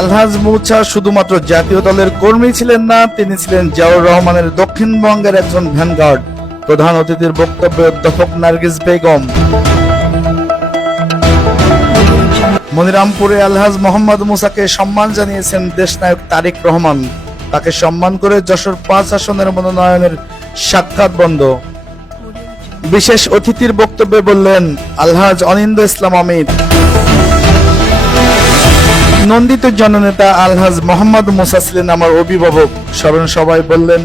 আলহাজ মুছা শুধুমাত্র জাতীয় দলের কর্মী ছিলেন না, তিনি ছিলেন জিয়াউর রহমানের দক্ষিণবঙ্গের একজন ভ্যানগার্ড। প্রধান অতিথির বক্তব্যে অধ্যাপক নার্গিস বেগম। মনিরামপুরে আলহাজ মোহাম্মদ মুসাকে সম্মান জানিয়েছেন দেশনায়ক তারেক রহমান। তাকে সম্মান করে যশোর ৫ আসনের মনোনয়নের সাক্ষাৎ বন্ধ। বিশেষ অতিথির বক্তব্যে বললেন আলহাজ অনিন্দ ইসলাম অমিত। নন্দিত জননেতা আলহাজ মোহাম্মদ মুসা ছিলেন আমার অভিভাবক। স্মরণ সভায় বললেন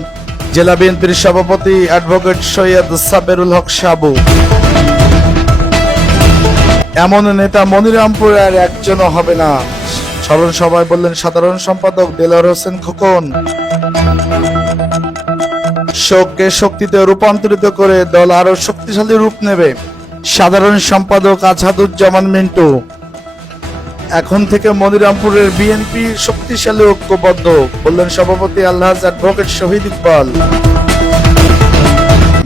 জেলা বিএনপির সভাপতি অ্যাডভোকেট সৈয়দ সাবেরুল হক সাবু। এমন নেতা মনিরামপুরে আর একজনও হবে না। স্মরণ সভায় বললেন সাধারণ সম্পাদক দেলোয়ার হোসেন খোকন। শোককে শক্তিতে রূপান্তরিত করে দল আরো শক্তিশালী রূপ নেবে। সাধারণ সম্পাদক আছাদুজ্জামান মিন্টু। এখন থেকে মনিরামপুরের বিএনপি শক্তিশালী ঐক্যবদ্ধ, বললেন সভাপতি আলহাজ অ্যাডভোকেট শহীদ ইকবাল।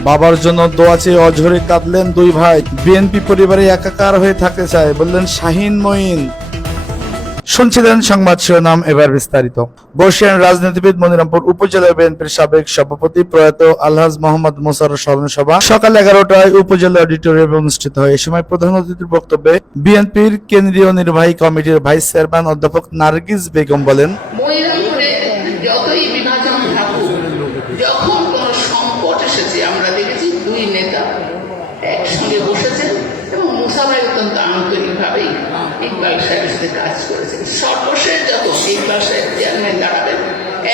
বাবার জন্য দোয়া চেয়ে অঝরে কাঁদলেন দুই ভাই। বিএনপি পরিবারে একাকার হয়ে থাকতে চায়, বললেন শাহিন মঈন। শুনছিলেন সংবাদ শিরোনাম, এবার বিস্তারিত। বর্ষিয়ান রাজনীতিবিদ মনিরামপুর উপজেলা বিএনপির সাবেক সভাপতি প্রয়াত আলহাজ মোহাম্মদ মুসার স্মরণ সভা সকাল 11টায় উপজেলা অডিটোরিয়ামে অনুষ্ঠিত হয়। এ সময় প্রধান অতিথির বক্তব্যে বিএনপির কেন্দ্রীয় নির্বাহী কমিটির ভাইস চেয়ারম্যান অধ্যাপক নার্গিস বেগম বলেন, মনিরামপুরে যতই বিভাজন থাকুক, যখন কোন সংকট এসেছে আমরা দেখেছি দুই নেতা একসঙ্গে বসেছেন এবং মুসা ভাই অত্যন্ত আন্তরিকভাবেই ইকবাল সাহেবের সাথে কাজ করেছেন। সর্বশেষ যখন ইকবাল সাহেব চেয়ারম্যান দাঁড়াবেন,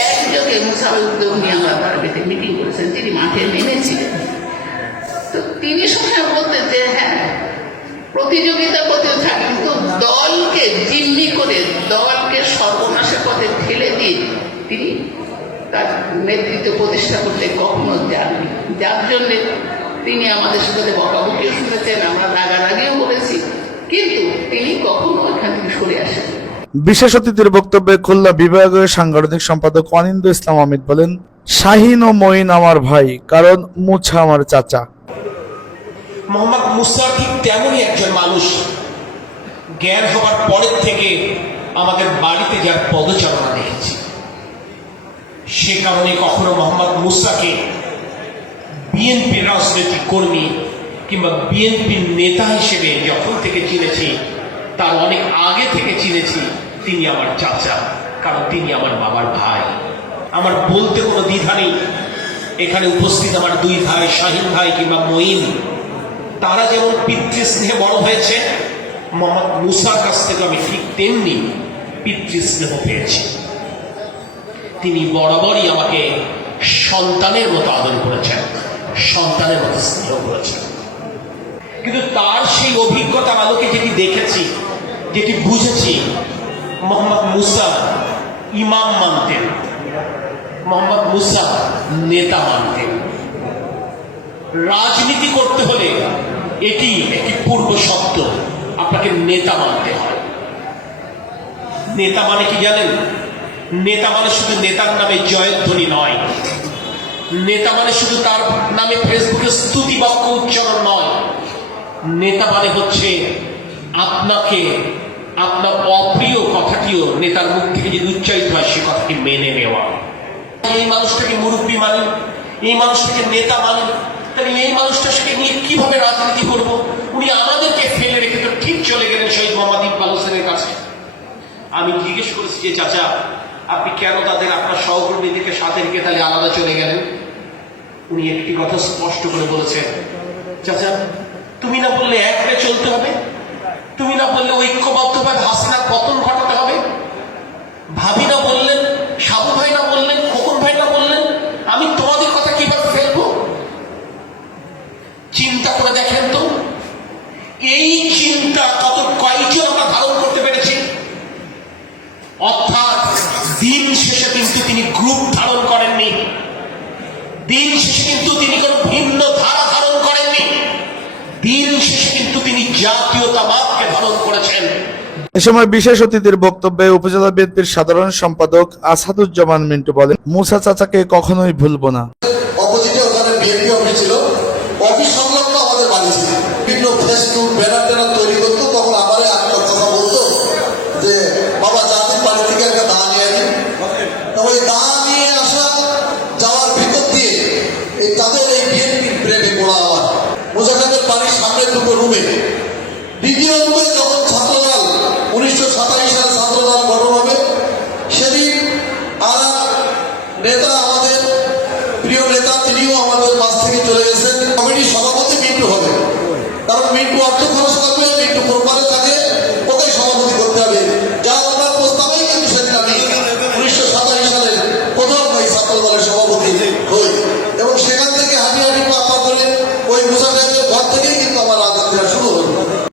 একযোগে মুসা ভাই উদ্যোগ নিয়ে আমরা বারবেতে মিটিং করেছেন, তিনি মাঠে নেমেছিলেন। তো তিনি সবসময় বলতেন যে হ্যাঁ, প্রতিযোগিতা করতে থাকে, কিন্তু দলকে জিম্মি করে দলকে সর্বনাশের পথে ঠেলে দিয়ে তিনি তার নেতৃত্ব প্রতিষ্ঠা করতে কখনো যাননি। যার জন্যে তিনি আমাদের সাথে বকাবকিও শুনেছেন, আমরা রাগারাগিও করেছি, কিন্তু তিনি কখনো এখান থেকে সরে আসেন। বিশেষ অতিথির বক্তব্যে খুলনা বিভাগীয় সাংগঠনিক সম্পাদক অনিন্দ ইসলাম অমিত বলেন, শাহিন ও মঈন আমার ভাই, কারণ মুছা আমার চাচা। মোহাম্মদ মুসা ঠিক তেমনই একজন মানুষ, জ্ঞান হবার পরের থেকে আমাদের বাড়িতে যার পদচারণা দেখেছি। সে কারণে কখনো মোহাম্মদ মুসাকে বিএনপির রাজনৈতিক কর্মী কিংবা বিএনপির নেতা হিসেবে যখন থেকে চিনেছি, তার অনেক আগে থেকে চিনেছি তিনি আমার চাচা, কারণ তিনি আমার বাবার ভাই। আমার বলতে কোনো দ্বিধা নেই, এখানে উপস্থিত আমার দুই ভাই শাহিন ভাই কিংবা মঈন, তারা যেমন পিতৃস্নেহে বড় হয়েছে, মোহাম্মদ মুসার কাছ থেকে আমি ঠিক তেমনি পিতৃস্নেহ পেয়েছি। তিনি বরাবরই আমাকে সন্তানের মতো আদর করেছেন, সন্তানের মতো স্নেহ করেছেন। কিন্তু তার সেই অভিজ্ঞতার আলোকে যেটি দেখেছি, যেটি বুঝেছি, মোহাম্মদ মুসা ইমাম মানতেন, মোহাম্মদ মুসা নেতা মানতেন। রাজনীতি করতে হলে এটি একটি পূর্ব শব্দ, আপনাকে নেতা মানতে হয়। নেতা মানে কি জানেন? নেতা মানে শুধু নেতার নামে জয়ধ্বনি নয়, নেতা মানে শুধু তার নামে ফেসবুকে স্তুতি বাক্য উচ্চারণ নয়। নেতা মানে হচ্ছে আপনাকে আপনার অপ্রিয় কথাটিও নেতার মুখ থেকে যদি উচ্চারিত হয় সে কথাটি মেনে নেওয়া। এই মানুষটাকে মুরব্বী মানেন, এই মানুষটাকে নেতা মানেন, তাহলে এই মানুষটার সাথে নিয়ে কিভাবে রাজনীতি করবো? উনি আমাদেরকে ফেলে রেখে তো ঠিক চলে গেলেন শহীদ মোহাম্মদ ইকবাল হোসেনের কাছে। আমি জিজ্ঞেস করেছি যে চাচা, আপনি কেন তাদের আপনার সহকর্মীদেরকে সাথে রেখে তাহলে আলাদা চলে গেলেন? উনি একটি কথা স্পষ্ট করে বলেছেন, চাচা তুমি না বললে এক হয়ে চলতে হবে, তুমি না বললে ঐক্যবদ্ধভাবে হাসিনার পতন ঘটাতে হবে, ভাবি না বললেন, সাবু ভাই না বললেন, খোকন ভাই না বললেন, আমি তোমাদের কথা কিভাবে ফেলবো? চিন্তা করে দেখেন তো, এই চিন্তা কয়জন আমরা ধারণ করতে পেরেছি? অর্থাৎ দিন শেষে কিন্তু তিনি গ্রুপ ধারণ করেননি, দিন শেষে কিন্তু তিনি কোন ভিন্ন ধারা ধারণ করেননি, দিন শেষে কিন্তু তিনি জাতীয়তাবাদকে ধারণ করেছেন। এ সময় বিশেষ অতিথির বক্তব্যে উপজেলা বিএনপির সাধারণ সম্পাদক আছাদুজ্জামান মিন্টু বলেন, মুসা চাচাকে কখনোই ভুলবো না। অপোজিটে ওখানে বিএনপি অফিস ছিল, অফিস সংলগ্ন আমাদের বাড়ি ছিল। বিভিন্ন ফেসবুক ব্যানার ট্যানার তৈরি করতো, তখন আমার কথা বলতো যে বাবা জাতির বাড়ি থেকে দুটো রুমে। দ্বিতীয় রুমে যখন ছাত্রদল 1927 সালে ছাত্রদল গঠন হবে, সেদিন আর নেতা, আমাদের প্রিয় নেতা, তিনিও আমাদের মাঝ থেকে চলে গেছেন। কমিটির সভাপতি মিন্টু হবে, কারণ মিন্টু অর্থ খরচ করবে, মিন্টু প্রপারে থাকে,